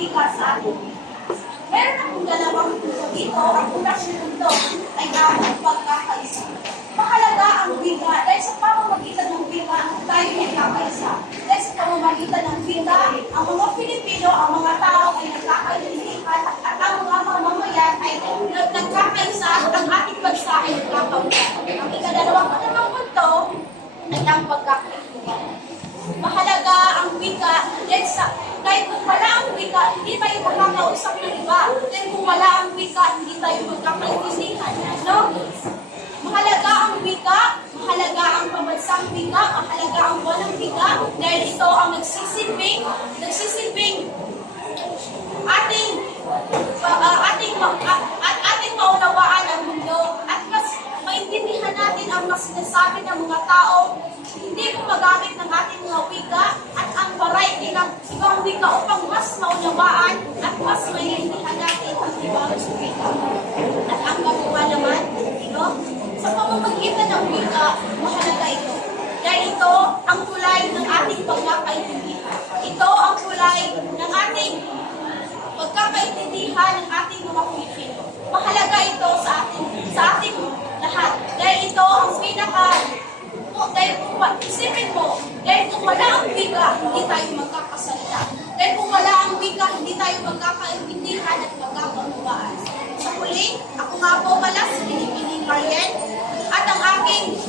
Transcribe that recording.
wika sa ating Pilipinas. Meron akong dalawang punto dito. Ang unang punto ay ang pagkakaisa. Mahalaga ang wika dahil sa pamamagitan ng wika tayo nagkakaisa. Dahil sa pamamagitan ng wika, ang mga Pilipino, ang mga tao ay nagkakaintindihan at ang mga mamamayan ay nagkakaisa at ang ating bansa ay nagkakaunat. Ang ikadalawang punto ay ang pagkakaintindihan. Mahalaga ang wika dahil kahit kung wala ang wika, hindi tayo makakausap ng iba. Dahil kung wala ang wika, hindi tayo magkakaintindihan. No? Mahalaga ang wika, mahalaga ang pambansang wika, mahalaga ang walang wika, dahil ito ang nagsisilbing ating maunawaan ang mundo at mas maintindihan natin ang mas sinasabi ng mga tao, hindi gumagamit ng ating mga wika at ang variety ng ibang wika upang mas maunawaan at mas maintindihan natin ang ibang wika. At ang gagawa naman, sa pamamagitan ng wika, mahalaga ito. Dahil ito ang tulay ng ating pagkakaintindihan. Ito ang tulay ng ating pagkakaintindihan ng ating mga Pilipino. Mahalaga ito sa ating lahat. Dahil ito ang isipin mo, dahil kung wala ang wika, hindi tayo magkakasalita. Dahil kung wala ang wika, hindi tayo magkakaintindihan at magkakaunawaan. Sa huli, ako nga po pala si Pinipining Mariel at ang aking